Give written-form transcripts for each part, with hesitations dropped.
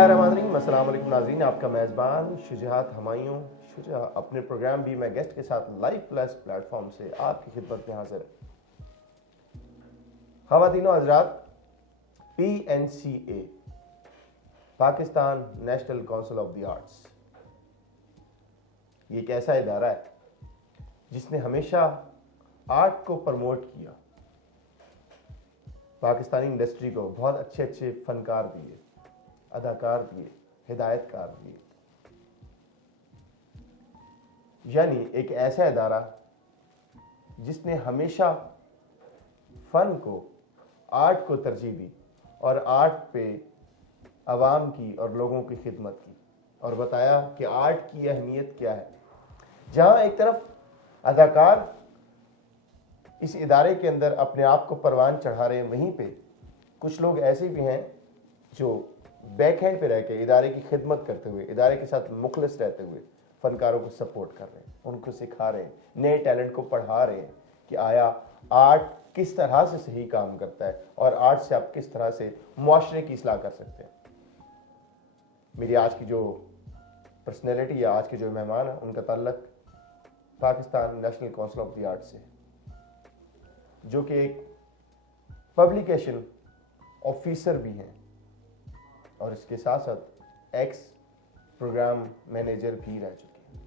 बिस्मिल्लाहिर्रहमानिर्रहीम। अस्सलाम वालेकुम नाज़रीन, आपका मेज़बान शुजात हमायूं शुजा अपने प्रोग्राम भी मैं गेस्ट के साथ लाइव प्लस प्लेटफॉर्म से आपकी खिदमत में हाजिर है। ख़वातीनो हज़रात, PNCA Pakistan national council of the arts ये एक ऐसा इदारा है जिसने हमेशा आर्ट को प्रमोट किया, पाकिस्तानी इंडस्ट्री को बहुत अच्छे अच्छे फनकार दिए, अदाकार दिए, हिदायतकार दिए। यानी एक ऐसा इदारा जिसने हमेशा फन को, आर्ट को तरजीह दी और आर्ट पे आवाम की और लोगों की खिदमत की और बताया कि आर्ट की अहमियत क्या है। जहां एक तरफ अदाकार इस इदारे के अंदर अपने आप को परवान चढ़ा रहे हैं, वहीं पे कुछ लोग ऐसे भी हैं जो बैक हैंड पे रह के इदारे की खिदमत करते हुए, इदारे के साथ मुखलिस रहते हुए फनकारों को सपोर्ट कर रहे हैं, उनको सिखा रहे हैं, नए टैलेंट को पढ़ा रहे हैं कि आया आर्ट किस तरह से सही काम करता है और आर्ट से आप किस तरह से मुआशरे की इस्लाह कर सकते हैं। मेरी आज की जो पर्सनैलिटी या आज के जो मेहमान हैं उनका ताल्लुक Pakistan national council of the arts से, जो कि एक पब्लिकेशन ऑफिसर भी हैं और इसके साथ साथ एक्स प्रोग्राम मैनेजर भी रह चुके हैं।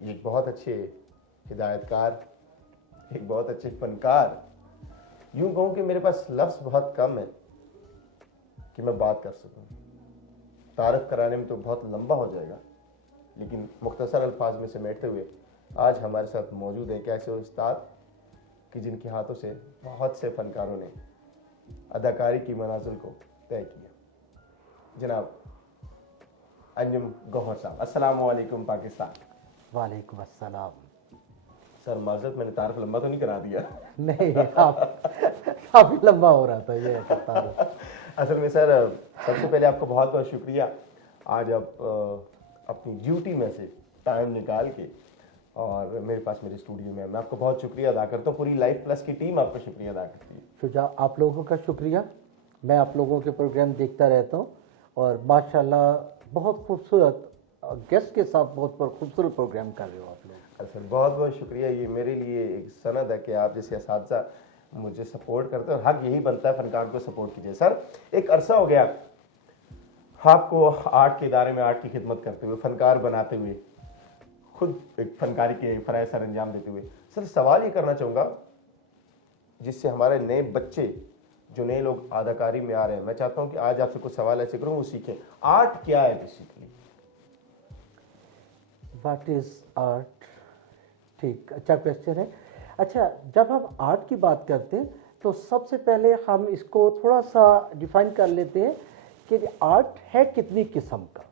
ये एक बहुत अच्छे हिदायतकार, एक बहुत अच्छे फनकार, यूं कहूं कि मेरे पास लफ्ज़ बहुत कम है कि मैं बात कर सकूं। तारीफ कराने में तो बहुत लंबा हो जाएगा, लेकिन मुख्तसर अल्फाज में समेटते हुए आज हमारे साथ मौजूद है एक ऐसे उस्ताद कि जिनके हाथों से बहुत से फनकारों ने अदाकारी की मनाजिल को तय किया। जनाब अंजुम गौहर साहब, अस्सलाम वालेकुम पाकिस्तान। वालेकुम अस्सलाम। सर माजरत, मैंने तारीफ लंबा तो नहीं करा दिया? नहीं, आप काफी लंबा हो रहा था ये असल में सर, सबसे पहले आपको बहुत बहुत शुक्रिया, आज आप अपनी ड्यूटी में से टाइम निकाल के और मेरे पास मेरे स्टूडियो में, मैं आपको बहुत शुक्रिया अदा करता हूँ। पूरी लाइव प्लस की टीम आपको शुक्रिया अदा करती है। शुजा, आप लोगों का शुक्रिया। मैं आप लोगों के प्रोग्राम देखता रहता हूँ और माशाल्लाह बहुत खूबसूरत गेस्ट के साथ बहुत खूबसूरत प्रोग्राम कर रहे हो आप लोग। असल बहुत बहुत शुक्रिया। ये मेरे लिए एक सनद है कि आप जैसे असातिज़ा मुझे सपोर्ट करते हैं और हक यही बनता है फनकार को सपोर्ट कीजिए। सर, एक अरसा हो गया आपको आर्ट के इदारे में आर्ट की खिदमत करते हुए, फनकार बनाते हुए, खुद एक फनकारी के फ़राइज़ सर अंजाम देते हुए। सर, सवाल ये करना चाहूँगा जिससे हमारे नए बच्चे, जो नए लोग अदाकारी में आ रहे हैं, मैं चाहता हूँ कि आज आपसे कुछ सवाल ऐसे करूँ वो सीखें। आर्ट क्या है बेसिकली? What is art? ठीक, अच्छा क्वेश्चन है। अच्छा, जब हम आर्ट की बात करते हैं तो सबसे पहले हम इसको थोड़ा सा डिफाइन कर लेते हैं कि आर्ट है कितनी किस्म का,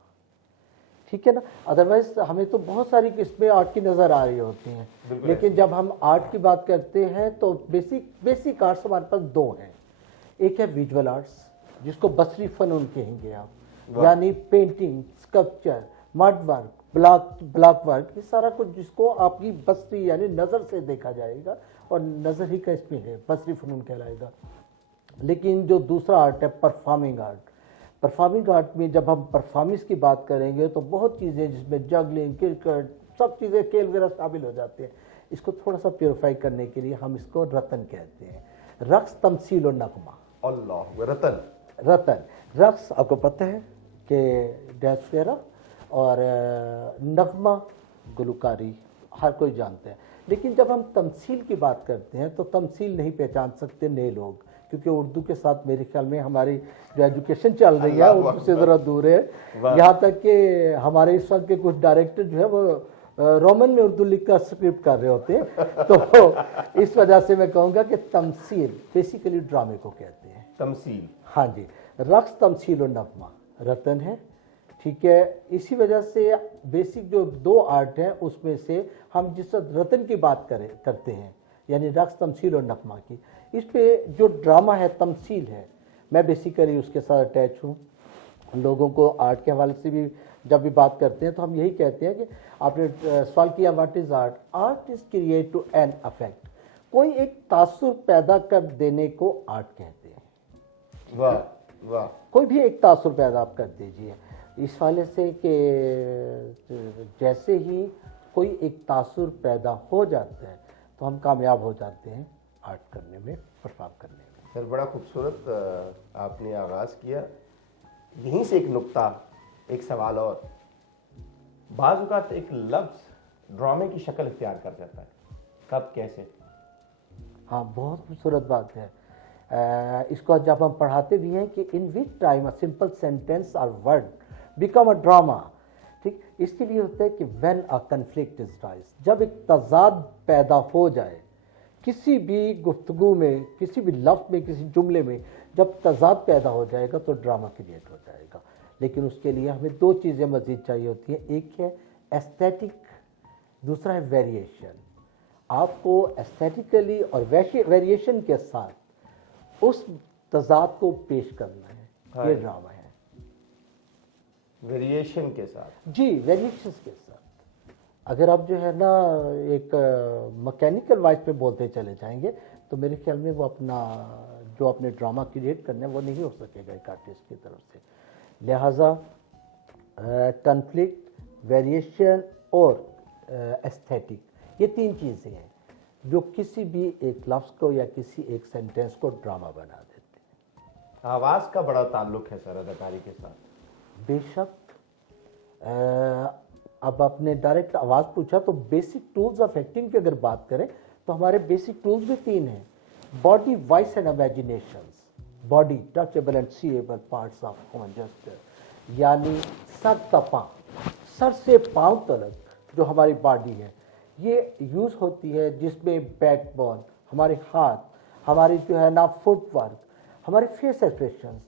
ठीक है ना। अदरवाइज हमें तो बहुत सारी किस्में आर्ट की नज़र आ रही होती हैं, लेकिन जब हम आर्ट की बात करते हैं तो बेसिक आर्ट्स हमारे पास दो हैं। एक है विजुअल आर्ट्स, जिसको बसरी फनून कहेंगे आप, यानी painting, sculpture, mud work, block work, ये सारा कुछ जिसको आपकी बसरी यानी नज़र से देखा जाएगा और नज़र ही का इसमें है, बसरी फनून कहलाएगा। लेकिन जो दूसरा आर्ट है परफॉर्मिंग आर्ट, परफॉर्मिंग आर्ट में जब हम परफॉर्मेंस की बात करेंगे तो बहुत चीज़ें जिसमें जगलिंग, क्रिकेट, सब चीज़ें खेल वगैरह शामिल हो जाते हैं। इसको थोड़ा सा प्योरीफाई करने के लिए हम इसको रतन कहते हैं, रक्स, तमसील और नगमा। अल्लाह, रतन। रक्स आपको पता है कि डांस वगैरह, और नगमा गुलकारी हर कोई जानते हैं। लेकिन जब हम तमसील की बात करते हैं तो तमसील नहीं पहचान सकते नए लोग, क्योंकि उर्दू के साथ मेरे ख्याल में हमारी जो एजुकेशन चल रही है उर्दू से ज़रा दूर है। यहाँ तक कि हमारे इस वक्त के कुछ डायरेक्टर जो है वो रोमन में उर्दू लिख कर स्क्रिप्ट कर रहे होते हैं। तो इस वजह से मैं कहूँगा कि तमसील बेसिकली ड्रामे को कहते हैं। तमसील, हाँ जी। रक्स, तमसील और नगमा रतन है, ठीक है। इसी वजह से बेसिक जो दो आर्ट हैं उसमें से हम जिस रतन की बात करते हैं यानी रक्स, तमसील और नगमा की, इस पे जो ड्रामा है, तमसील है, मैं बेसिकली उसके साथ अटैच हूँ। लोगों को आर्ट के हवाले से भी जब भी बात करते हैं तो हम यही कहते हैं कि आपने सवाल किया what is art? Art is create to an effect, कोई एक तासुर पैदा कर देने को आर्ट कहते हैं। वाह, वाह, कोई भी एक तासुर पैदा आप कर दीजिए इस वाले से कि जैसे ही कोई एक तासुर पैदा हो जाता है तो हम कामयाब हो जाते हैं आर्ट करने में, परफॉर्म करने में। सर बड़ा खूबसूरत आपने आगाज़ किया। यहीं से एक नुक्ता, एक सवाल और, बाज़ औक़ात एक लफ्ज़ ड्रामे की शक्ल इख्तियार कर जाता है, कब कैसे? हाँ, बहुत खूबसूरत बात है। इसको जब हम पढ़ाते भी हैं कि in which time a simple sentence और वर्ड बिकम अ ड्रामा, ठीक, इसके लिए होता है कि when a conflict is raise, जब एक तजाद पैदा हो जाए किसी भी गुफ्तगू में, किसी भी लफ्ज़ में, किसी जुमले में, जब तजाद पैदा हो जाएगा तो ड्रामा क्रिएट हो जाएगा। लेकिन उसके लिए हमें दो चीज़ें मज़ीद चाहिए होती हैं, एक है एस्थेटिक, दूसरा है वेरिएशन। आपको एस्थेटिकली और वेरिएशन के साथ उस तजाद को पेश करना है, ये ड्रामा है। वेरिएशन के साथ? जी, वेरिएशन के साथ। अगर आप जो है ना एक मैकेनिकल वाइज पे बोलते चले जाएंगे तो मेरे ख्याल में वो अपना जो अपने ड्रामा क्रिएट करना है वो नहीं हो सकेगा एक आर्टिस्ट की तरफ से। लिहाजा कन्फ्लिक्ट, वेरिएशन और एस्थेटिक, ये तीन चीज़ें हैं जो किसी भी एक लफ्ज़ को या किसी एक सेंटेंस को ड्रामा बना देते हैं। आवाज़ का बड़ा ताल्लुक है सर अदाकारी के साथ? बेशक। अब आपने डायरेक्ट आवाज़ पूछा तो बेसिक टूल्स ऑफ एक्टिंग की अगर बात करें तो हमारे बेसिक टूल्स भी तीन हैं, body, voice and imaginations. Body, touchable and seeable parts of human gesture, यानी सर तपा, सर से पांव तक जो हमारी बॉडी है ये यूज़ होती है, जिसमें बैकबोन, हमारे हाथ, हमारी जो है ना फुटवर्क, हमारे फेस एक्सप्रेशंस,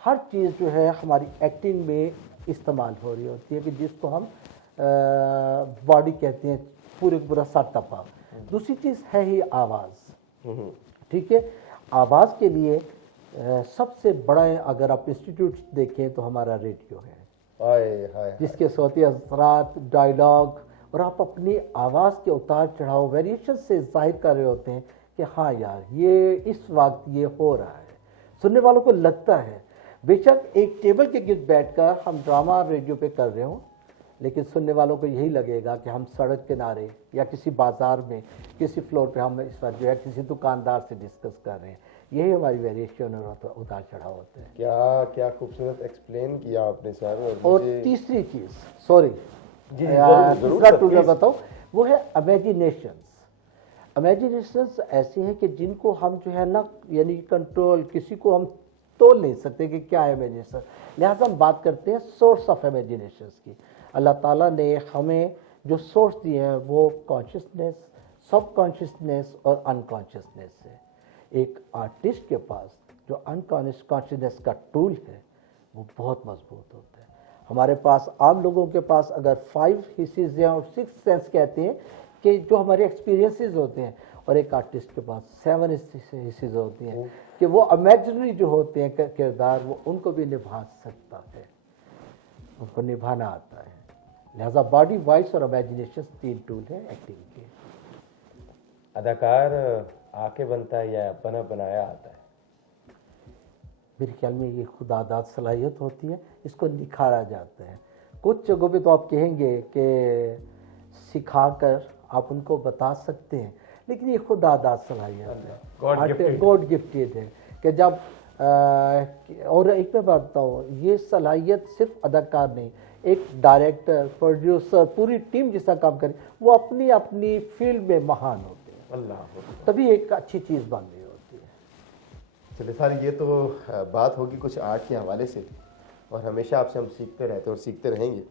हर चीज़ जो है हमारी एक्टिंग में इस्तेमाल हो रही होती है कि जिसको हम बॉडी कहते हैं, पूरे पूरा सर तपा। दूसरी चीज़ है ही आवाज़, ठीक है। आवाज़ के लिए सबसे बड़ा अगर आप इंस्टीट्यूट देखें तो हमारा रेडियो है, जिसके सौती असरात, डायलॉग, और आप अपनी आवाज़ के उतार चढ़ाव, वेरिएशन से जाहिर कर रहे होते हैं कि हाँ यार ये इस वक्त ये हो रहा है। सुनने वालों को लगता है, बेशक एक टेबल के गिर्द बैठकर हम ड्रामा रेडियो पे कर रहे हों, लेकिन सुनने वालों को यही लगेगा कि हम सड़क किनारे या किसी बाजार में किसी फ्लोर पे हम इस वक्त जो है किसी दुकानदार से डिस्कस कर रहे हैं। यही हमारी वेरिएशन और उतार चढ़ाव होते हैं। क्या क्या खूबसूरत एक्सप्लेन किया आपने सर। और तीसरी चीज़, सॉरी दूसरा टूल बताओ, वो है इमेजिनेशंस। इमेजिनेशंस ऐसी हैं कि जिनको हम जो है ना यानी कंट्रोल, किसी को हम तोल नहीं सकते कि क्या है इमेजिनेशन। लिहाजा हम बात करते हैं सोर्स ऑफ इमेजिनेशंस की। अल्लाह ताला ने हमें जो सोर्स दिए हैं वो कॉन्शियसनेस, सब कॉन्शियसनेस और अनकॉन्शियसनेस है। एक आर्टिस्ट के पास जो अनकॉन्शियसनेस का टूल है वो बहुत मजबूत होता है। हमारे पास, आम लोगों के पास अगर 5 हिस्सेज हैं और 6 सेंस कहते हैं कि जो हमारे एक्सपीरियंसेस होते हैं, और एक आर्टिस्ट के पास 7 हिस्सेज होती हैं कि वो इमेजिनरी जो होते हैं किरदार, वो उनको भी निभा सकता है, उनको निभाना आता है। लिहाजा बॉडी, वॉइस और इमेजिनेशन 3 टूल हैं एक्टिंग के। अदाकार आके बनता है या बना बनाया आता है? मेरे ख्याल में ये खुदादाद सलाहियत होती है, इसको निखारा जाता है। कुछ जगहों पे तो आप कहेंगे कि सिखाकर आप उनको बता सकते हैं, लेकिन ये खुदादाद सलाहियत है, गॉड गिफ्टेड है कि जब और एक मैं बात बताऊँ, ये सलाहियत सिर्फ अदाकार नहीं, एक डायरेक्टर, प्रोड्यूसर, पूरी टीम जिसका काम करे वो अपनी अपनी फील्ड में महान होते हैं। अल्लाह, तभी एक अच्छी चीज़ बन रही होती है। चलिए सर, ये तो बात होगी कुछ आर्ट के हवाले से, और हमेशा आपसे हम सीखते रहते हैं और सीखते रहेंगे।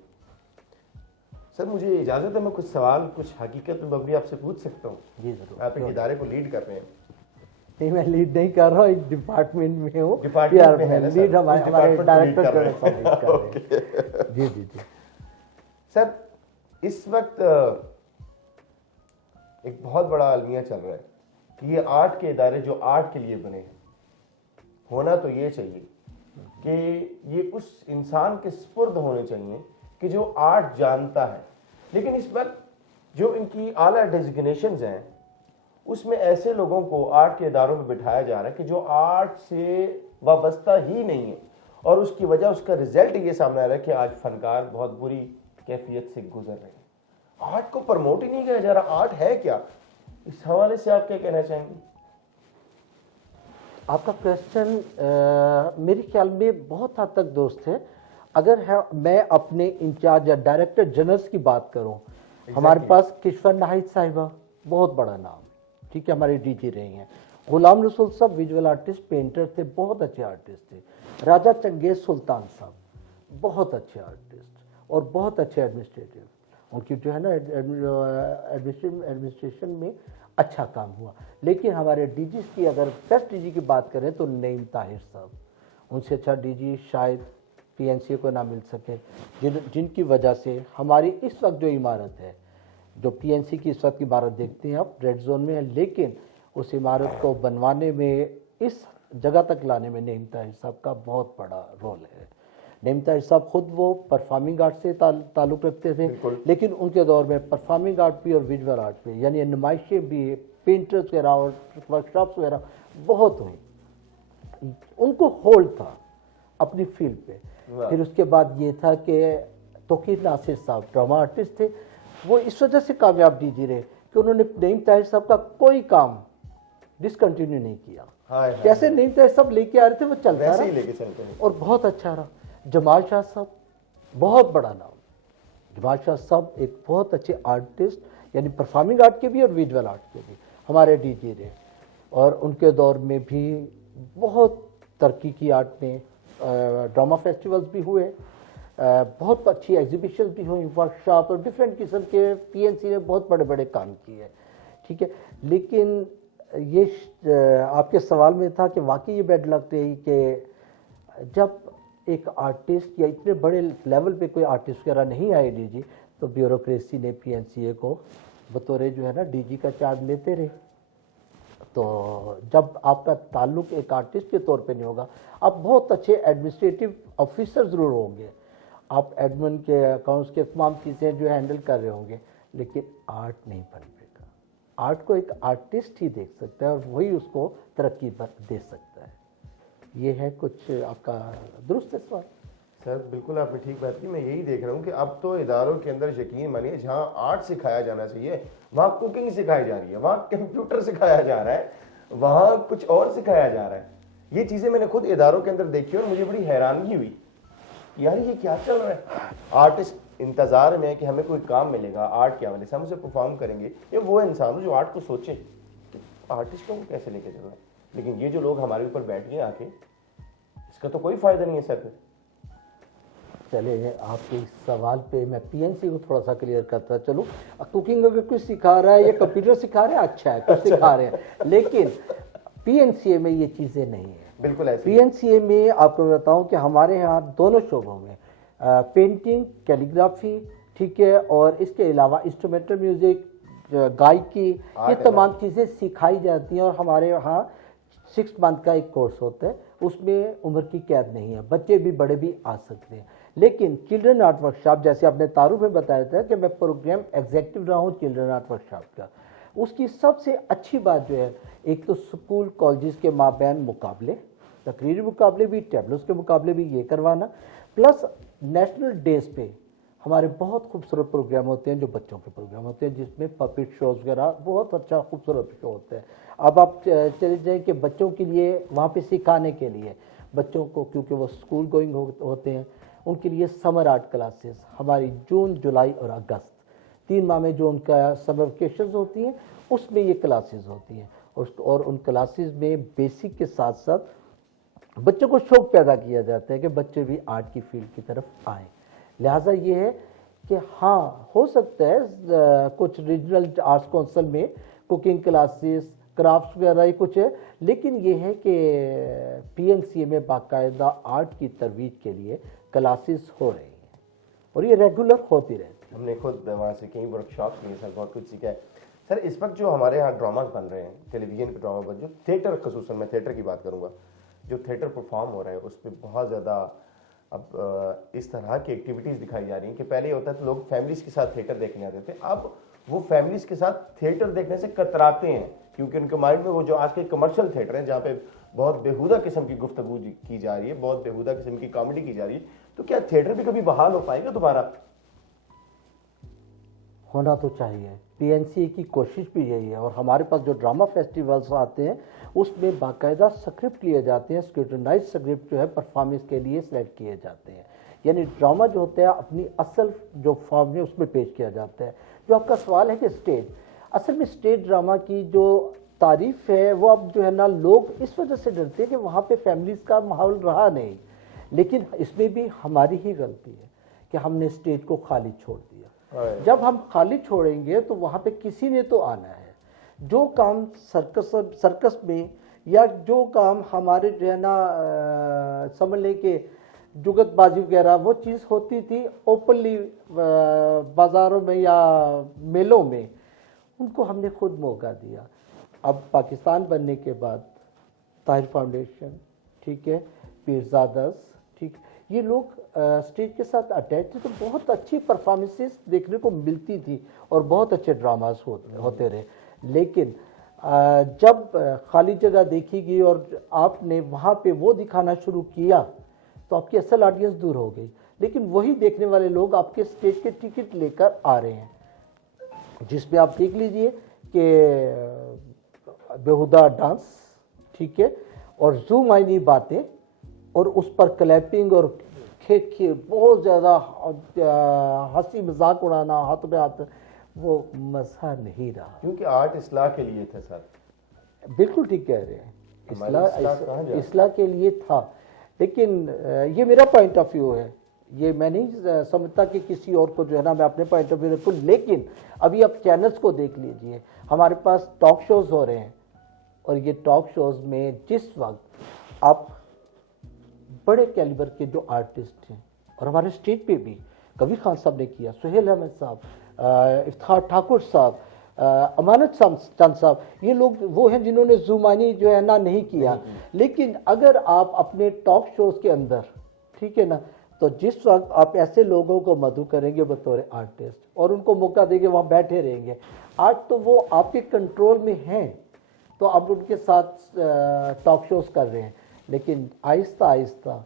सर मुझे इजाज़त है, मैं कुछ सवाल कुछ हकीकत में मबनी आपसे पूछ सकता हूँ? जी ज़रूर। आप एक इदारे को लीड कर रहे हैं। नहीं, मैं लीड नहीं कर रहा हूँ, एक डिपार्टमेंट में हूँ। डिपार्टमेंट में है ना लीड सर? हमारे डायरेक्टर कर रहे हैं। जी जी जी। सर इस वक्त एक बहुत बड़ा अलमिया चल रहा है कि ये आर्ट के इदारे जो आर्ट के लिए बने हैं, होना तो ये चाहिए कि ये उस इंसान के सुपुर्द होने चाहिए कि जो आर्ट जानता है, लेकिन इस वक्त जो इनकी आला डेजिग्नेशंस हैं उसमें ऐसे लोगों को आर्ट के इदारों में बिठाया जा रहा है कि जो आर्ट से वाबस्ता ही नहीं है, اور اس کی وجہ اس کا رزلٹ یہ سامنے آ رہا ہے کہ آج فنکار بہت بری کیفیت سے گزر رہے ہیں. آرٹ کو پروموٹ ہی نہیں کیا جا رہا. آرٹ ہے کیا؟ اس حوالے سے آپ کیا کہنا چاہیں گے؟ آپ کا کوشچن میرے خیال میں بہت حد تک درست ہے. اگر میں اپنے انچارج یا ڈائریکٹر جنرلز کی بات کروں, ہمارے پاس کشور ناہید صاحبہ بہت بڑا نام, ٹھیک ہے, ہمارے ڈی جی رہے ہیں. غلام رسول صاحب ویژول آرٹسٹ, پینٹر تھے, بہت اچھے آرٹسٹ تھے. راجہ چنگیز سلطان صاحب بہت اچھے آرٹسٹ اور بہت اچھے ایڈمنسٹریٹو. ان کی جو ہے نا ایڈمنسٹریشن میں اچھا کام ہوا. لیکن ہمارے ڈی جی کی اگر بیسٹ ڈی جی کی بات کریں تو نعیم طاہر صاحب, ان سے اچھا ڈی جی شاید پی این سی کو نہ مل سکے, جن کی وجہ سے ہماری اس وقت جو عمارت ہے, جو پی این سی کی اس وقت کی عمارت دیکھتے ہیں آپ ریڈ زون میں ہے, لیکن اس عمارت کو بنوانے میں, اس جگہ تک لانے میں نعیم طاہر صاحب کا بہت بڑا رول ہے. نعیم طاہر صاحب خود وہ پرفارمنگ آرٹ سے تعلق رکھتے تھے, لیکن ان کے دور میں پرفارمنگ آرٹ بھی اور ویژول آرٹ بھی, یعنی نمائشیں بھی, پینٹرز وغیرہ اور ورکشاپس وغیرہ بہت ہوئیں. ان کو ہولڈ تھا اپنی فیلڈ پہ. پھر اس کے بعد یہ تھا کہ توقیر ناصر صاحب ڈرامہ آرٹسٹ تھے, وہ اس وجہ سے کامیاب ڈی جی رہے کہ انہوں نے نعیم طاہر صاحب کا کوئی کام ڈسکنٹینیو نہیں کیا. جیسے نعیم طاہر صاحب لے کے آ رہے تھے وہ چلتا رہا اور بہت اچھا رہا. جمال شاہ صاحب بہت بڑا نام. جمال شاہ صاحب ایک بہت اچھے آرٹسٹ, یعنی پرفارمنگ آرٹ کے بھی اور ویژول آرٹ کے بھی ہمارے ڈی جی رہے, اور ان کے دور میں بھی بہت ترقی کی آرٹ میں. ڈرامہ فیسٹیولز بھی ہوئے, بہت اچھی ایگزیبیشن بھی ہوئی, ورکشاپ اور ڈفرینٹ قسم کے پی این سی نے بہت بڑے بڑے کام کیے, ٹھیک ہے. لیکن یہ آپ کے سوال میں تھا کہ واقعی یہ بیڈ لک رہی کہ جب ایک آرٹسٹ یا اتنے بڑے لیول پہ کوئی آرٹسٹ وغیرہ نہیں آئے ڈی جی, تو بیوروکریسی نے پی این سی اے کو بطور جو ہے نا ڈی جی کا چارج لیتے رہے. تو جب آپ کا تعلق ایک آرٹسٹ کے طور پہ نہیں ہوگا, آپ بہت اچھے ایڈمنسٹریٹو آفیسر ضرور ہوں گے, آپ ایڈمن کے اکاؤنٹس کے تمام چیزیں جو ہینڈل کر رہے ہوں گے, لیکن آرٹ نہیں بن پائے گا. آرٹ کو ایک آرٹسٹ ہی دیکھ سکتا ہے اور وہی اس کو ترقی دے سکتا ہے. یہ ہے کچھ آپ کا درست سوال. سر بالکل آپ نے ٹھیک بات کی. میں یہی دیکھ رہا ہوں کہ اب تو اداروں کے اندر یقین مانیے جہاں آرٹ سکھایا جانا چاہیے وہاں کوکنگ سکھائی جا رہی ہے, وہاں کمپیوٹر سکھایا جا رہا ہے, وہاں کچھ اور سکھایا جا رہا ہے. یہ چیزیں میں نے خود اداروں کے اندر دیکھی اور مجھے بڑی حیرانگی ہوئی یار یہ کیا چل رہا ہے. آرٹسٹ انتظار میں ہے کہ ہمیں کوئی کام ملے گا آرٹ کے حوالے سے, ہم اسے پرفارم کریں گے. یہ وہ انسان جو آرٹ کو سوچے کہ آرٹسٹوں کو کیسے لے کے چلنا ہے, لیکن یہ جو لوگ ہمارے اوپر بیٹھ گئے آ کے, اس کا تو کوئی فائدہ نہیں ہے سر. چلے آپ کے اس سوال پہ میں پی این سی کو تھوڑا سا کلیئر کرتا چلوں. کوکنگ اگر کچھ سکھا رہا ہے یا کمپیوٹر سکھا رہا ہے اچھا ہے, کچھ سکھا رہے ہیں, لیکن پی این سی اے میں یہ چیزیں نہیں ہیں. بالکل ایسے پی این سی اے میں آپ کو بتاؤں کہ ہمارے ہاں دونوں شعبوں میں پینٹنگ, کیلیگرافی, ٹھیک ہے, اور اس کے علاوہ انسٹرومنٹل میوزک, گائکی, یہ تمام چیزیں سکھائی جاتی ہیں. اور ہمارے یہاں 6 منتھ کا ایک کورس ہوتا ہے, اس میں عمر کی قید نہیں ہے, بچے بھی بڑے بھی آ سکتے ہیں. لیکن چلڈرن آرٹ ورکشاپ, جیسے آپ نے تعارف میں بتایا تھا کہ میں پروگرام ایگزیکٹو رہا ہوں چلڈرن آرٹ ورکشاپ کا, اس کی سب سے اچھی بات جو ہے, ایک تو اسکول کالجز کے مابین مقابلے, تقریری مقابلے بھی, ٹیبلوز کے مقابلے بھی یہ کروانا, پلس نیشنل ڈیز پہ ہمارے بہت خوبصورت پروگرام ہوتے ہیں جو بچوں کے پروگرام ہوتے ہیں, جس میں پپٹ شوز وغیرہ بہت اچھا خوبصورت شو ہوتا ہے. اب آپ چلے جائیں کہ بچوں کے لیے وہاں پہ سکھانے کے لیے بچوں کو, کیونکہ وہ اسکول گوئنگ ہوتے ہیں, ان کے لیے سمر آرٹ کلاسز ہماری جون, جولائی اور اگست 3 ماہ میں جو ان کا سمر ویکیشنز ہوتی ہیں اس میں یہ کلاسز ہوتی ہیں. اور ان کلاسز میں بیسک کے ساتھ ساتھ بچوں کو شوق پیدا کیا جاتا ہے کہ بچے بھی آرٹ کی فیلڈ کی طرف آئیں. لہٰذا یہ ہے کہ ہاں ہو سکتا ہے کچھ ریجنل آرٹس کونسل میں کوکنگ کلاسز, کرافٹس وغیرہ ہی کچھ ہے, لیکن یہ ہے کہ پی این سی اے میں باقاعدہ آرٹ کی ترویج کے لیے کلاسز ہو رہی ہیں اور یہ ریگولر ہوتی رہتی ہیں. ہم نے خود وہاں سے کئی ورک شاپ لیے سر, بہت کچھ سیکھا ہے. سر اس وقت جو ہمارے یہاں ڈراماز بن رہے ہیں, ٹیلی ویژن پہ ڈرامہ بن, جو تھیٹر, خصوصاً میں تھیٹر کی بات کروں گا, جو تھیٹر پرفارم ہو رہا ہے اس پہ بہت زیادہ اب اس طرح کی ایکٹیویٹیز دکھائی جا رہی ہیں کہ پہلے یہ ہوتا تھا لوگ فیملیز کے ساتھ تھیٹر دیکھنے آتے تھے, اب وہ فیملیز کے ساتھ تھیٹر دیکھنے سے کتراتے ہیں کیونکہ ان کے مائنڈ میں وہ جو آج کے کمرشل تھیٹر ہیں جہاں پہ بہت بیہودہ قسم کی گفتگو کی جا رہی ہے, بہت بیہودہ قسم کی کامیڈی کی جا رہی ہے, تو کیا تھیٹر بھی کبھی بحال ہو پائے گا دوبارہ؟ ہونا تو چاہیے. پی این سی کی کوشش بھی یہی ہے, اور ہمارے پاس جو ڈرامہ فیسٹیولز آتے ہیں اس میں باقاعدہ سکرپٹ لیے جاتے ہیں, اسکروٹنائز سکرپٹ جو ہے پرفارمنس کے لیے سلیکٹ کیے جاتے ہیں. یعنی ڈرامہ جو ہوتا ہے اپنی اصل جو فارم میں اس میں پیش کیا جاتا ہے. جو آپ کا سوال ہے کہ اسٹیج, اصل میں اسٹیج ڈرامہ کی جو تعریف ہے وہ اب جو ہے نا لوگ اس وجہ سے ڈرتے ہیں کہ وہاں پہ فیملیز کا ماحول رہا نہیں, لیکن اس میں بھی ہماری ہی غلطی ہے کہ ہم نے اسٹیج کو خالی چھوڑ دیا. جب ہم خالی چھوڑیں گے تو وہاں پہ کسی نے تو آنا ہے. جو کام سرکس میں یا جو کام ہمارے جو ہے نا سمجھ لیں کہ جگت بازی وغیرہ وہ چیز ہوتی تھی اوپنلی بازاروں میں یا میلوں میں, ان کو ہم نے خود موقع دیا. اب پاکستان بننے کے بعد طاہر فاؤنڈیشن, ٹھیک ہے, پیرزادس, ٹھیک, یہ لوگ اسٹیج کے ساتھ اٹیچ تھے تو بہت اچھی پرفارمنسز دیکھنے کو ملتی تھی اور بہت اچھے ڈراماز ہوتے رہے. لیکن جب خالی جگہ دیکھی گئی اور آپ نے وہاں پہ وہ دکھانا شروع کیا تو آپ کی اصل آڈینس دور ہو گئی. لیکن وہی دیکھنے والے لوگ آپ کے اسٹیج کے ٹکٹ لے کر آ رہے ہیں, جس میں آپ دیکھ لیجئے کہ بیہودہ ڈانس, ٹھیک ہے, اور زو معنی باتیں, اور اس پر کلیپنگ اور بہت زیادہ ہنسی مذاق اڑانا ہاتھ پہ ہاتھ, وہ مزہ نہیں رہا. کیونکہ آرٹ اصلاح کے لیے تھا سر. بالکل ٹھیک کہہ رہے ہیں, اصلاح کے لیے تھا. لیکن یہ میرا پوائنٹ آف ویو ہے, یہ میں نہیں سمجھتا کہ کسی اور کو جو ہے نا میں اپنے پوائنٹ آف ویو رکھوں. لیکن ابھی آپ چینلز کو دیکھ لیجئے, ہمارے پاس ٹاک شوز ہو رہے ہیں, اور یہ ٹاک شوز میں جس وقت آپ بڑے کیلیبر کے جو آرٹسٹ ہیں, اور ہمارے اسٹیٹ پہ بھی کبیر خان صاحب نے کیا, سہیل احمد صاحب, افتخار ٹھاکر صاحب, امانت چند صاحب, یہ لوگ وہ ہیں جنہوں نے زمانی جو ہے نا نہیں کیا. لیکن اگر آپ اپنے ٹاک شوز کے اندر, ٹھیک ہے نا, تو جس وقت آپ ایسے لوگوں کو مدعو کریں گے بطور آرٹسٹ اور ان کو موقع دیں گے وہاں بیٹھے رہیں گے, آج تو وہ آپ کے کنٹرول میں ہیں تو آپ ان کے ساتھ ٹاک شوز کر رہے ہیں. لیکن آہستہ آہستہ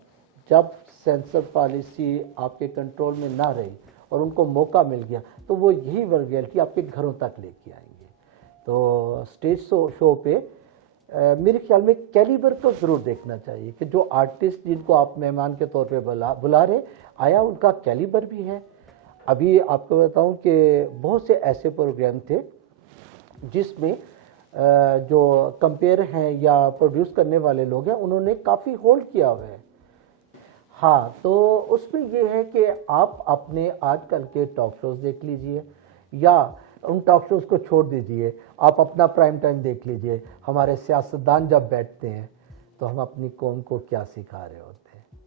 جب سینسر پالیسی آپ کے کنٹرول میں نہ رہی اور ان کو موقع مل گیا تو وہ یہی ورگیلٹی آپ کے گھروں تک لے کے آئیں گے. تو اسٹیج شو پہ میرے خیال میں کیلیبر کو ضرور دیکھنا چاہیے کہ جو آرٹسٹ جن کو آپ مہمان کے طور پہ بلا رہے, آیا ان کا کیلیبر بھی ہے. ابھی آپ کو بتاؤں کہ بہت سے ایسے پروگرام تھے جس میں جو کمپیئر ہیں یا پروڈیوس کرنے والے لوگ ہیں انہوں نے کافی ہولڈ کیا ہوا ہے. ہاں, تو اس میں یہ ہے کہ آپ اپنے آج کل کے ٹاک شوز دیکھ لیجئے, یا ان ٹاک شوز کو چھوڑ دیجئے, آپ اپنا پرائم ٹائم دیکھ لیجئے. ہمارے سیاستدان جب بیٹھتے ہیں تو ہم اپنی قوم کو کیا سکھا رہے ہوتے ہیں؟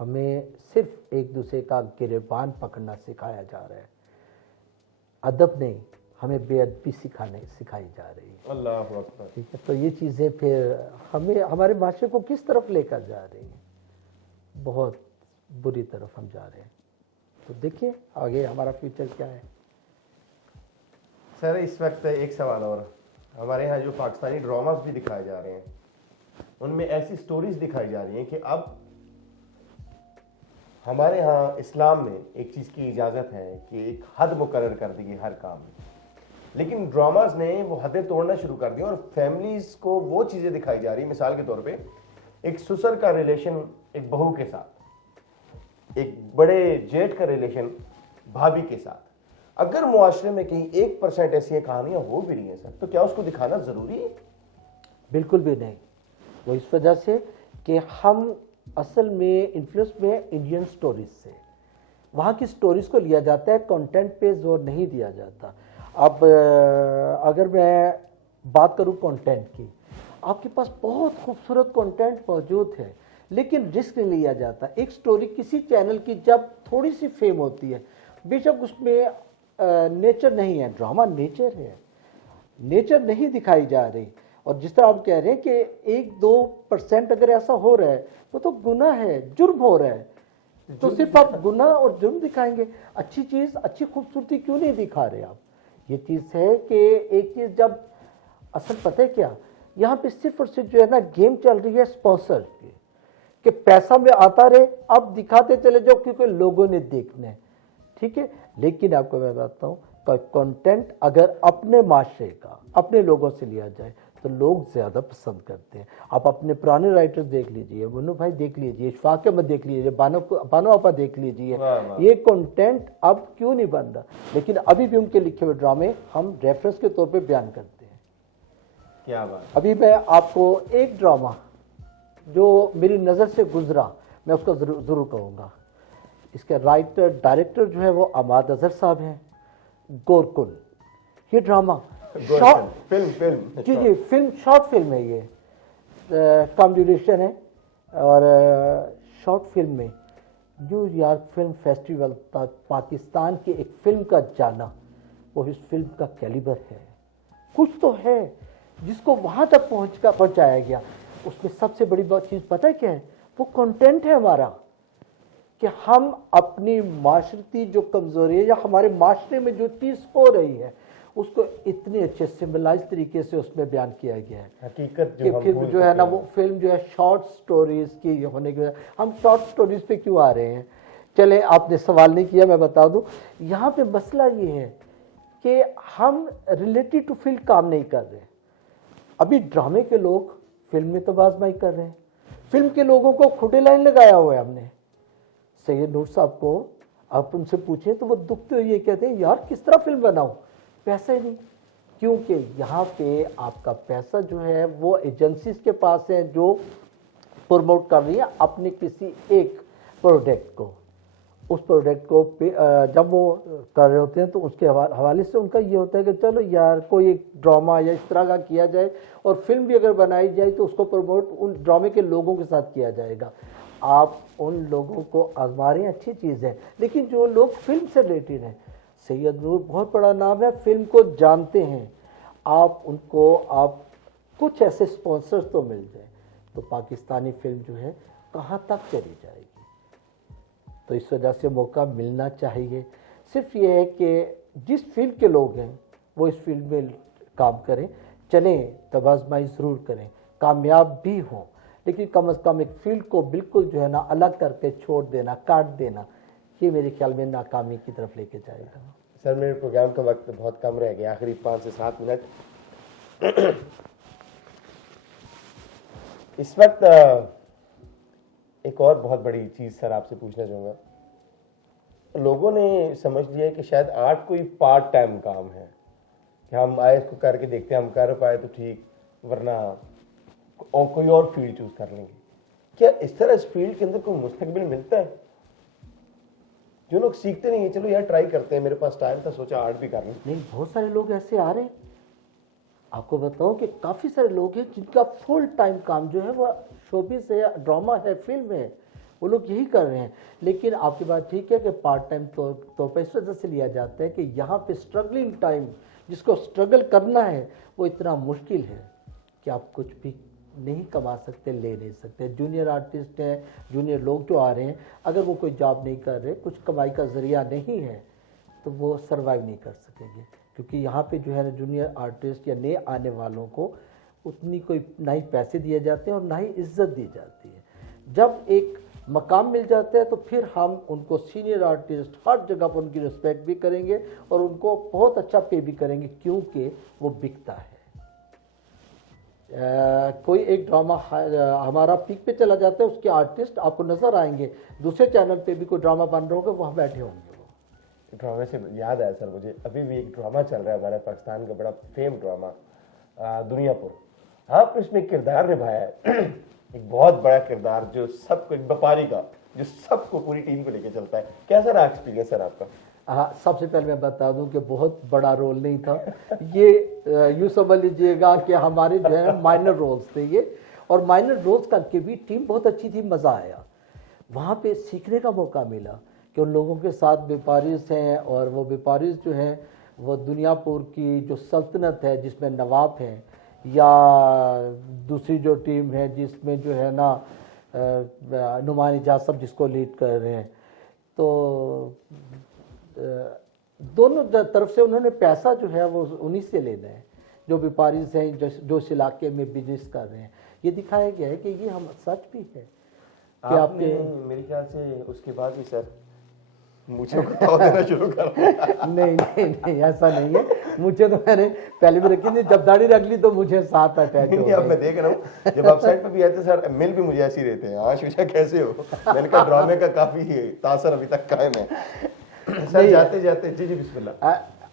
ہمیں صرف ایک دوسرے کا گریبان پکڑنا سکھایا جا رہا ہے, ادب نہیں, ہمیں بے ادبی سکھائی جا رہی ہے. اللہ اکبر. ٹھیک ہے, تو یہ چیزیں پھر ہمیں ہمارے معاشرے کو کس طرف لے کر جا رہی ہیں؟ بہت بری طرف ہم جا رہے ہیں. تو دیکھیے آگے ہمارا فیوچر کیا ہے. سر اس وقت ایک سوال اور, ہمارے ہاں جو پاکستانی ڈراماز بھی دکھائے جا رہے ہیں ان میں ایسی سٹوریز دکھائی جا رہی ہیں کہ اب ہمارے ہاں اسلام میں ایک چیز کی اجازت ہے کہ ایک حد مقرر کر دی گئی ہر کام میں, لیکن ڈراماز نے وہ حدیں توڑنا شروع کر دی اور فیملیز کو وہ چیزیں دکھائی جا رہی ہیں. مثال کے طور پہ ایک سسر کا ریلیشن ایک بہو کے ساتھ, ایک بڑے جیٹ کا ریلیشن بھابھی کے ساتھ. اگر معاشرے میں کہیں 1% ایسی کہانیاں ہو بھی رہی ہیں سر, تو کیا اس کو دکھانا ضروری ہے؟ بالکل بھی نہیں. وہ اس وجہ سے کہ ہم اصل میں انفلوئنس میں انڈین سٹوریز سے, وہاں کی سٹوریز کو لیا جاتا ہے, کنٹینٹ پہ زور نہیں دیا جاتا. اب اگر میں بات کروں کنٹینٹ کی, آپ کے پاس بہت خوبصورت کنٹینٹ موجود ہے لیکن رسک نہیں لیا جاتا. ایک سٹوری کسی چینل کی جب تھوڑی سی فیم ہوتی ہے, بے شک اس میں نیچر نہیں ہے, ڈرامہ نیچر ہے, نیچر نہیں دکھائی جا رہی. اور جس طرح آپ کہہ رہے ہیں کہ 1-2% اگر ایسا ہو رہا ہے وہ تو گناہ ہے, جرم ہو رہا ہے, تو صرف آپ گناہ اور جرم دکھائیں گے, اچھی چیز اچھی خوبصورتی کیوں نہیں دکھا رہے آپ؟ یہ چیز ہے کہ ایک چیز جب اصل پتہ ہے کیا, यहाँ पे सिर्फ और सिर्फ जो है ना गेम चल रही है स्पॉन्सर की, कि पैसा में आता रहे, अब दिखाते चले जाओ क्योंकि लोगों ने देखना है, ठीक है। लेकिन आपको मैं बताता हूँ, कंटेंट अगर अपने माशरे का, अपने लोगों से लिया जाए तो लोग ज्यादा पसंद करते हैं। आप अपने पुराने राइटर्स देख लीजिए, मनु भाई देख लीजिए, इशफाक अहमद देख लीजिए, बानो आपा देख लीजिए, ये कंटेंट अब क्यों नहीं बन रहा, लेकिन अभी भी उनके लिखे हुए ड्रामे हम रेफरेंस के तौर पे बयान करते हैं। क्या बात। अभी मैं आपको एक ड्रामा जो मेरी नज़र से गुजरा, मैं उसका जरूर कहूँगा। इसके राइटर डायरेक्टर जो है वो अमाद अजहर साहब हैं, गोरकुल। ये ड्रामा शॉर्ट फिल्म जी फिल्म, शॉर्ट फिल्म है, ये कम ड्यूरेशन है, और शॉर्ट फिल्म में न्यूयॉर्क फिल्म फेस्टिवल तक पाकिस्तान की एक फिल्म का जाना, वो इस फिल्म का कैलिबर है। कुछ तो है जिसको वहाँ तक पहुँचाया गया। उसमें सबसे बड़ी बात चीज़ पता है क्या है? वो कंटेंट है हमारा, कि हम अपनी माशरती जो कमज़ोरी है या हमारे माशरे में जो चीज़ हो रही है उसको इतने अच्छे सिम्बलाइज तरीके से उसमें बयान किया गया है। हकीकत जो है ना, वो फिल्म जो है शॉर्ट स्टोरीज की होने के, हम शॉर्ट स्टोरीज पे क्यों आ रहे हैं? चले, आपने सवाल नहीं किया, मैं बता दूं। यहाँ पे मसला ये है कि हम रिलेटेड टू फील्ड काम नहीं कर रहे। अभी ड्रामे के लोग फिल्म में तो बाजमाई कर रहे हैं, फिल्म के लोगों को खुदे लाइन लगाया हुआ है हमने। सैयद नूर साहब को आप उनसे पूछें तो वो दुखते हुए ये कहते हैं, यार किस तरह फिल्म बनाऊं, पैसा ही नहीं। क्योंकि यहाँ पे आपका पैसा जो है वो एजेंसीज के पास है जो प्रमोट कर रही है अपने किसी एक प्रोडक्ट को। उस प्रोडक्ट को जब वो कर रहे होते हैं तो उसके हवाले से उनका ये होता है कि चलो यार कोई एक ड्रामा या इस तरह का किया जाए, और फिल्म भी अगर बनाई जाए तो उसको प्रमोट उन ड्रामे के लोगों के साथ किया जाएगा। आप उन लोगों को आजमा रहे हैं, अच्छी चीज़ है, लेकिन जो लोग फिल्म से रिलेटेड हैं, सैयद नूर बहुत बड़ा नाम है, फिल्म को जानते हैं, आप उनको आप कुछ ऐसे स्पॉन्सर्स तो मिल जाए तो पाकिस्तानी फिल्म जो है कहाँ तक चली जाएगी। तो इस वजह से मौका मिलना चाहिए। सिर्फ ये है कि जिस फील्ड के लोग हैं वो इस फील्ड में काम करें, चलें, तबाज़माई ज़रूर करें, कामयाब भी हों, लेकिन कम अज़ कम एक फील्ड को बिल्कुल जो है ना अलग करके छोड़ देना, काट देना, ये मेरे ख्याल में नाकामी की तरफ लेके जाएगा। सर, मेरे प्रोग्राम का वक्त बहुत कम रह गया, आखिरी 5 से 7 मिनट। इस वक्त एक और बहुत बड़ी चीज़ सर आपसे पूछना चाहूँगा। लोगों ने समझ लिया है कि शायद आर्ट कोई पार्ट टाइम काम है, कि हम आए इसको करके देखते हैं, हम कर पाए तो ठीक, वरना और कोई और फील्ड चूज कर लेंगे। क्या इस तरह इस फील्ड के अंदर कोई मुस्तकबिल मिलता है? जो लोग सीखते नहीं है, चलो यार ट्राई करते हैं, मेरे पास टाइम था, सोचा आर्ट भी कर लें। नहीं, बहुत सारे लोग ऐसे आ रहे हैं। आपको बताऊं कि काफ़ी सारे लोग हैं जिनका फुल टाइम काम जो है वो शोबिस है, ड्रामा है, फिल्म है, वो लोग यही कर रहे हैं। लेकिन आपकी बात ठीक है कि पार्ट टाइम तौर पर इस वजह से लिया जाता है कि यहाँ पे स्ट्रगलिंग टाइम, जिसको स्ट्रगल करना है, वो इतना मुश्किल है कि आप कुछ भी नहीं कमा सकते, ले नहीं सकते। जूनियर आर्टिस्ट हैं, जूनियर लोग जो आ रहे हैं, अगर वो कोई जॉब नहीं कर रहे, कुछ कमाई का जरिया नहीं है, तो वो सर्वाइव नहीं कर सकेंगे। क्योंकि यहाँ पे जो है ना जूनियर आर्टिस्ट या नए आने वालों को उतनी कोई ना ही पैसे दिए जाते हैं और ना ही इज्जत दी जाती है। जब एक मकाम मिल जाता है तो फिर हम उनको सीनियर आर्टिस्ट हर जगह पर उनकी रिस्पेक्ट भी करेंगे और उनको बहुत अच्छा पे भी करेंगे, क्योंकि वो बिकता है। कोई एक ड्रामा हमारा पीक पे चला जाता है, उसके आर्टिस्ट आपको नजर आएंगे, दूसरे चैनल पे भी कोई ड्रामा बन रहा होगा, वहाँ बैठे होंगे। वो ड्रामे से याद आया सर मुझे, अभी भी एक ड्रामा चल रहा है हमारे पाकिस्तान का, बड़ा फेम ड्रामा दुनियापुर। आपने इसमें किरदार निभाया है एक बहुत बड़ा किरदार, जो सबको, एक व्यापारी का जो सबको, पूरी टीम को लेके चलता है। कैसा रहा एक्सपीरियंस सर आपका? हाँ, सबसे पहले मैं बता दूं कि बहुत बड़ा रोल नहीं था ये, यूँ समझ लीजिएगा कि हमारे जो है माइनर रोल्स थे ये, और माइनर रोल्स करके भी टीम बहुत अच्छी थी, मज़ा आया। वहाँ पे सीखने का मौका मिला कि उन लोगों के साथ व्यापारीज हैं, और वो व्यापारीज जो हैं वो दुनियापुर की जो सल्तनत है जिसमें नवाब हैं, या दूसरी जो टीम है जिसमें जो है ना नुमान इजाज़ साहब जिसको लीड कर रहे हैं, तो दोनों तरफ से उन्होंने पैसा जो है वो उन्हीं से लेना है। جو व्यापारीज हैं जो इस इलाके में बिजनेस कर रहे हैं, ये दिखाया गया है कि ये हम सच भी है कि आपने मेरे ख्याल से उसके बाद भी सर मुझे बताओ देना शुरू कर नहीं ऐसा नहीं है। मुझे तो मैंने पहले भी रखी थी, जब दाढ़ी रख ली तो मुझे साथ अटैच हो नहीं, अब मैं देख रहा हूँ जब आप साइड पे भी आते सर मिल भी मुझे ऐसे ही रहते हैं, हाँ शुजा कैसे हो, मैंने कहा ड्रामे का काफी तासर अभी तक कायम है। सर जाते जाते जी जी बिस्मिल्लाह।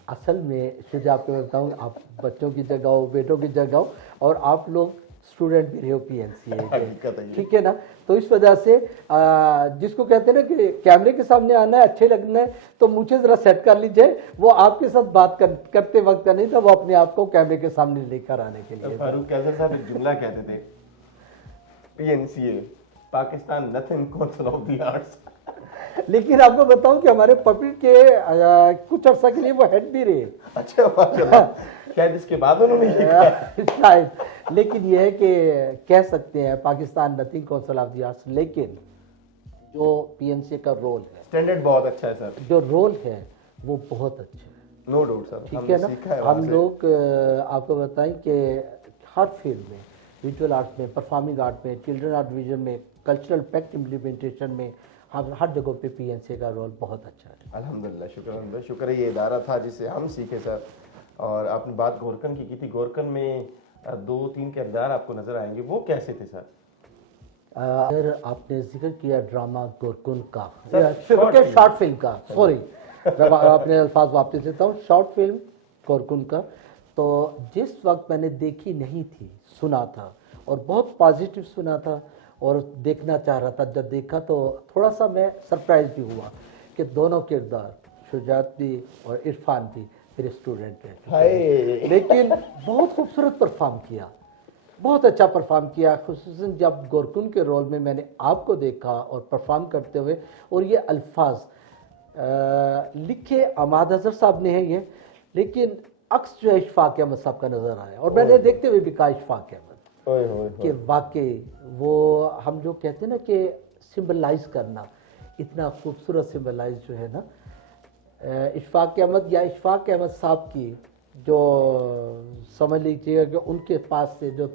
असल में शुजा आपको बताऊँ, आप बच्चों की जगह हो, बेटों की जगह हो, और आप लोग स्टूडेंट भी रहे हो PNCA, ठीक है ना। तो इस वजह से जिसको कहते हैं ना कि कैमरे के सामने आना है, अच्छे लगना है, तो मुझे जरा सेट कर लीजिए। वो आपके साथ बात करते वक्त नहीं था, वो अपने आप को कैमरे के सामने लेकर आने के लिए। फारूक कैसर साहब एक जुमला कहते थे, PNCA Pakistan nothing council of the arts. लेकिन आपको बताऊं कि हमारे पब्लिक के कुछ अर्सा के लिए वो हेड भी रहे। अच्छा माशाल्लाह, शायद इसके बाद उन्होंने ये कहा शायद, लेकिन ये है कि कह सकते हैं Pakistan nothing council of the arts, लेकिन जो PNCA का रोल है, स्टैंडर्ड बहुत अच्छा है सर, जो रोल है वो बहुत अच्छा है, नो डाउट सर, ठीक है ना। हम लोग आपको बताएं कि हर फील्ड में, विजुअल आर्ट्स में, परफॉर्मिंग आर्ट में, चिल्ड्रन आर्ट डिवीजन में, कल्चरल पैक्ट इम्प्लीमेंटेशन में, हम हर जगह पे PNCA का रोल बहुत अच्छा है। अल्हम्दुलिल्लाह, शुक्र है ये इदारा था जिससे हम सीखे सर। और आपने बात गोरकन की थी, गोरकन में 2-3 किरदार आपको नजर आएंगे, वो कैसे थे सर? अगर आपने जिक्र किया ड्रामा गोरकुन का, शॉर्ट फिल्म का, सॉरी जब आपने अल्फाज वापस लेता हूँ, शॉर्ट फिल्म गोरकुन का, तो जिस वक्त मैंने देखी नहीं थी, सुना था और बहुत पॉजिटिव सुना था और देखना चाह रहा था, जब देखा तो थोड़ा सा मैं सरप्राइज भी हुआ कि दोनों किरदार, शुजात भी और इरफान भी मेरे स्टूडेंट हैं, लेकिन बहुत खूबसूरत परफॉर्म किया, बहुत अच्छा परफॉर्म किया। खुसूसन जब गोरकुन के रोल में मैंने आपको देखा और परफॉर्म करते हुए, और ये अल्फाज लिखे अमाद अजहर साहब ने हैं ये, लेकिन अक्स जो है इशफाक अहमद साहब का नजर आया, और मैंने देखते हुए भी कहा इशफाक अहमद कि वाकई वो हम जो कहते हैं ना कि सिंबलाइज करना, इतना खूबसूरत सिंबलाइज जो है ना इशफाक अहमद या इशफाक अहमद साहब की, जो समझ लीजिए कि उनके पास से जो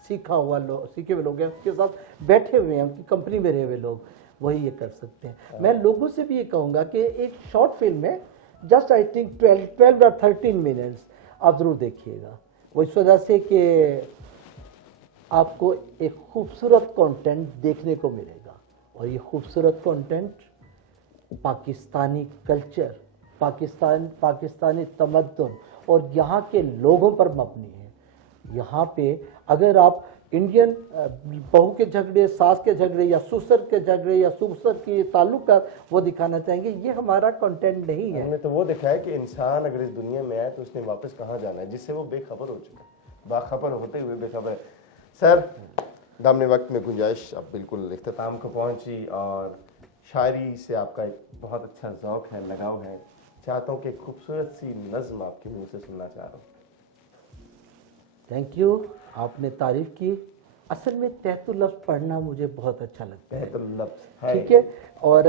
सीखे हुए लोग हैं, उसके साथ बैठे हुए हैं, उनकी कंपनी में रहे हुए लोग, वही ये कर सकते हैं। मैं लोगों से भी ये कहूँगा कि एक शॉर्ट फिल्म है, जस्ट आई थिंक 12 या 13 मिनट्स, आप ज़रूर देखिएगा। वो इस वजह से कि आपको एक खूबसूरत कंटेंट देखने को मिलेगा, और ये खूबसूरत कंटेंट पाकिस्तानी कल्चर, पाकिस्तानी तमद्दुन और यहाँ के लोगों पर मबनी है। यहाँ पे अगर आप इंडियन बहू के झगड़े, सास के झगड़े या ससुर के झगड़े या ससुर के ताल्लुक का वो दिखाना चाहेंगे, ये हमारा कंटेंट नहीं है। हमने तो वो देखा है कि इंसान अगर इस दुनिया में आए तो उसने वापस कहाँ जाना है, जिससे वो बेखबर हो चुका है, बाखबर होते हुए बेखबर है। सर दामने वक्त में गुंजाइश अब बिल्कुल इख्तिताम को पहुंची, और शायरी से आपका एक बहुत अच्छा ज़ौक़ है, लगाव है। चाहता हूँ कि खूबसूरत सी नज़्म आपके मुंह से सुनना चाह रहा हूँ। थैंक यू, आपने तारीफ की। असल में तहतुल लफ्ज़ पढ़ना मुझे बहुत अच्छा लगता है, तहतुल लफ्ज़, ठीक है। और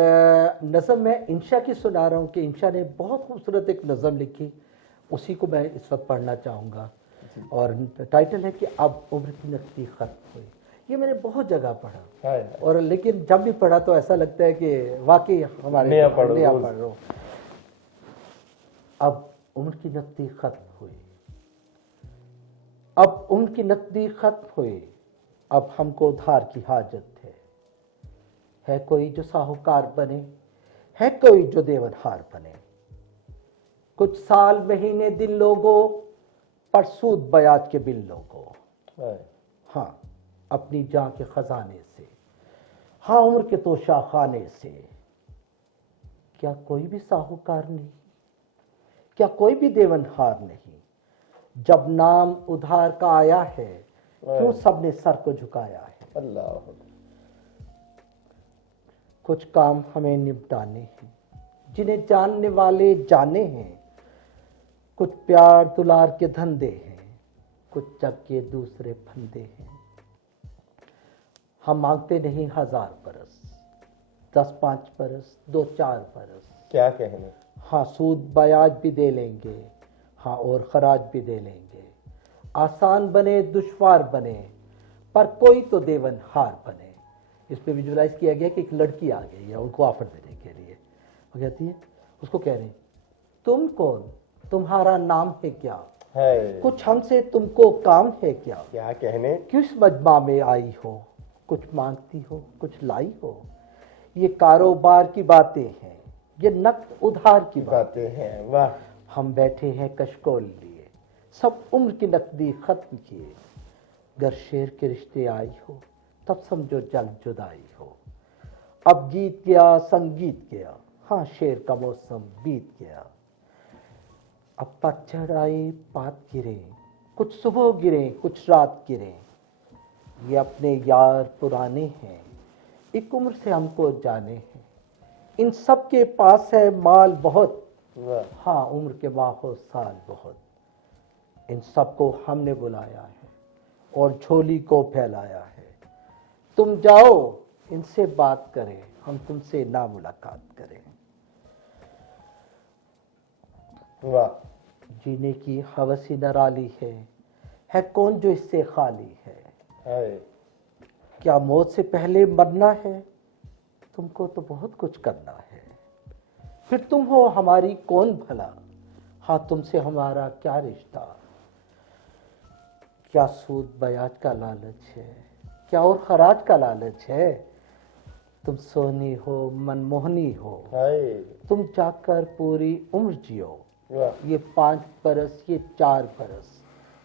नज़म मैं इंशा की सुना रहा हूँ कि इंशा ने बहुत खूबसूरत एक नज़म लिखी, उसी को मैं इस वक्त पढ़ना चाहूँगा, और टाइटल है कि अब उम्र की नकदी खत्म हुई। ये मैंने बहुत जगह पढ़ा, और लेकिन जब भी पढ़ा तो ऐसा लगता है कि वाकई हमारे नया पढ़ रहा हूँ। अब उम्र की नकदी खत्म हुई, अब उम्र की नकदी खत्म हुई, अब हमको उधार की हाजत है कोई जो साहूकार बने, है कोई जो देवनहार बने। कुछ साल महीने दिन लोगों, पर सूद ब्याज के बिल लोगों। हाँ, अपनी जान के खजाने से, हाँ उम्र के तो शाखाने से। क्या कोई भी साहूकार नहीं, क्या कोई भी देवनहार नहीं। जब नाम उधार का आया है, क्यों सबने सर को झुकाया है। अल्लाह, कुछ काम हमें निपटाने हैं, जिन्हें जानने वाले जाने हैं। कुछ प्यार दुलार के धंधे हैं, कुछ जग के दूसरे फंदे हैं। हम मांगते नहीं 1000 बरस, 10-5 बरस, 2-4 बरस। क्या कहने, हाँ सूद ब्याज भी दे लेंगे, हाँ और खराज भी दे लेंगे। आसान बने दुश्वार बने पर कोई तो देवन हार बने। इस पे विजुलाइज किया गया कि एक लड़की आ गई है उनको ऑफर देने के लिए। वो कहती है, उसको कह रहे हैं, तुम कौन, तुम्हारा नाम है क्या, है कुछ हमसे तुमको काम है क्या, क्या कहने, किस मजमा में आई हो, कुछ मांगती हो कुछ लाई हो। ये कारोबार की बातें हैं, ये नकद उधार की बातें बातें हैं। वाह, हम बैठे हैं कशकोल लिए, सब उम्र की नकदी खत्म किए। गर शेर के रिश्ते आई हो तब समझो जल्द जुदाई हो। अब गीत गया संगीत गया, हाँ शेर का मौसम बीत गया। अब पतझड़ आए पात गिरे, कुछ सुबह गिरे कुछ रात गिरे। ये अपने यार पुराने हैं, एक उम्र से हमको जाने हैं। इन सब के पास है माल बहुत, वाह, हाँ उम्र के बाहो साल बहुत। इन सबको हमने बुलाया है और झोली को फैलाया है। तुम जाओ इनसे बात करें, हम तुमसे ना मुलाकात करें। वाह, जीने की हवस ही निराली है कौन जो इससे खाली है। है क्या मौत से पहले मरना है, तुमको तो बहुत कुछ करना है। फिर तुम हो हमारी कौन भला, हाँ तुमसे हमारा क्या रिश्ता। क्या सूद ब्याज का लालच है, क्या और खराज का लालच है। तुम सोनी हो मनमोहनी हो, है। तुम जाकर पूरी उम्र जियो। वाह, ये 5 बरस ये 4 बरस,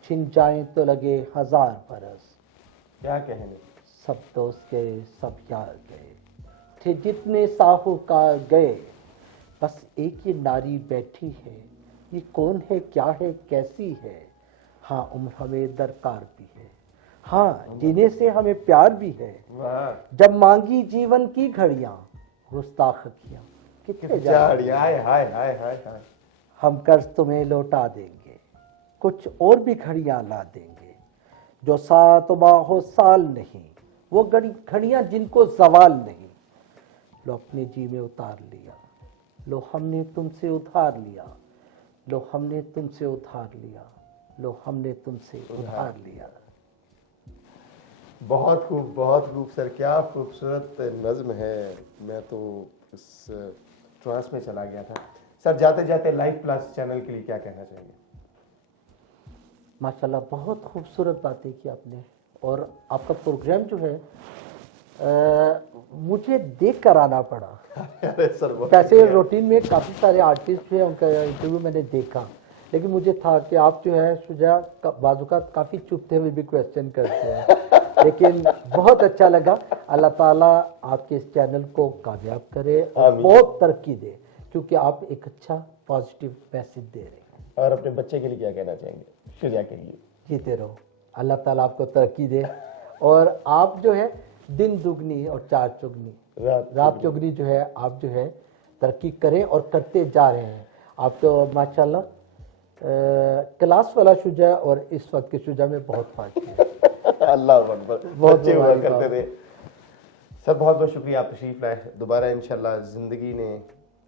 छिन जाएं तो लगे 1000 बरस। क्या कहने, सब दोस्त गए सब यार गए, थे जितने साहूकार गए। बस एक ये नारी बैठी है, ये कौन है क्या है कैसी है। हाँ उम्र हमें दरकार भी है, हाँ जीने से हमें प्यार भी है। वाह, जब मांगी जीवन की घड़ियां, गुस्ताख किया कितने झाड़ियाँ, हाय हाय हाय हाय हाय। हम कर्ज तुम्हें लौटा देंगे, कुछ और भी घड़ियां ला देंगे। जो सात बाहो साल नहीं, वो घड़ियां जिनको सवाल नहीं। लो अपने जी में उतार लिया, लो हमने तुमसे उधार लिया, लो हमने तुमसे उधार लिया, लो हमने तुमसे उधार लिया। बहुत खूब सर, क्या खूबसूरत नज्म है। मैं तो इस ट्रांस में चला गया था। सर जाते जाते लाइफ प्लस चैनल के लिए क्या कहना चाहेंगे? माशाल्लाह बहुत खूबसूरत बातें की आपने। और आपका प्रोग्राम जो है मुझे देख कर आना पड़ा। अरे सर, वैसे रूटीन में काफ़ी सारे आर्टिस्ट हैं, उनका इंटरव्यू मैंने देखा, लेकिन मुझे था कि आप जो है शुजा बाजुकात काफ़ी चुपते हुए भी क्वेश्चन करते हैं, लेकिन बहुत अच्छा लगा। अल्लाह ताला आपके इस चैनल को कामयाब करे और बहुत तरक्की दे, क्योंकि आप एक अच्छा पॉजिटिव मैसेज दे रहे हैं। और अपने बच्चे के लिए क्या कहना चाहेंगे, शुजा के लिए? जीते रहो, अल्लाह ताला आपको तरक्की दे। और आप जो है दिन दुगनी और चार चुगनी रात चुगनी जो है, आप जो है तरक्की करें और करते जा रहे हैं। आप तो माशाल्लाह क्लास वाला शुजा और इस वक्त के शुजा में बहुत फर्क है। अल्लाह अकबर, बच्चे हुआ करते थे। सर बहुत बहुत शुक्रिया, आप तशरीफ लाए। दोबारा इंशाल्लाह जिंदगी ने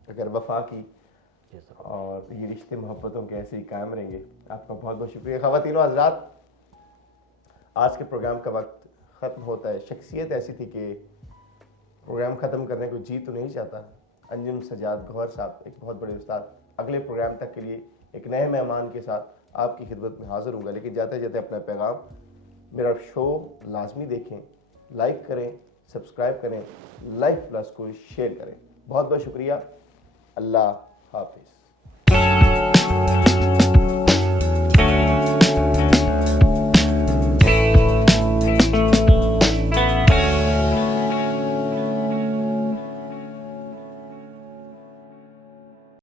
अगर वफा की और ये रिश्ते मोहब्बतों के ऐसे ही कायम रहेंगे। आपका बहुत बहुत शुक्रिया। ख़वातीन और हज़रात, आज के प्रोग्राम का वक्त ख़त्म होता है। शख्सियत ऐसी थी कि प्रोग्राम ख़त्म करने को जी तो नहीं चाहता। अंजुम सजाद गौहर साहब, एक बहुत बड़े उस्ताद। अगले प्रोग्राम तक के लिए एक नए मेहमान के साथ आपकी खिदमत में हाजिर हूँगा, लेकिन जाते जाते अपना पैगाम, मेरा शो लाजमी देखें, लाइक करें, सब्सक्राइब करें, लाइफ प्लस को शेयर करें। बहुत बहुत शुक्रिया। अल्लाह हाफिज़।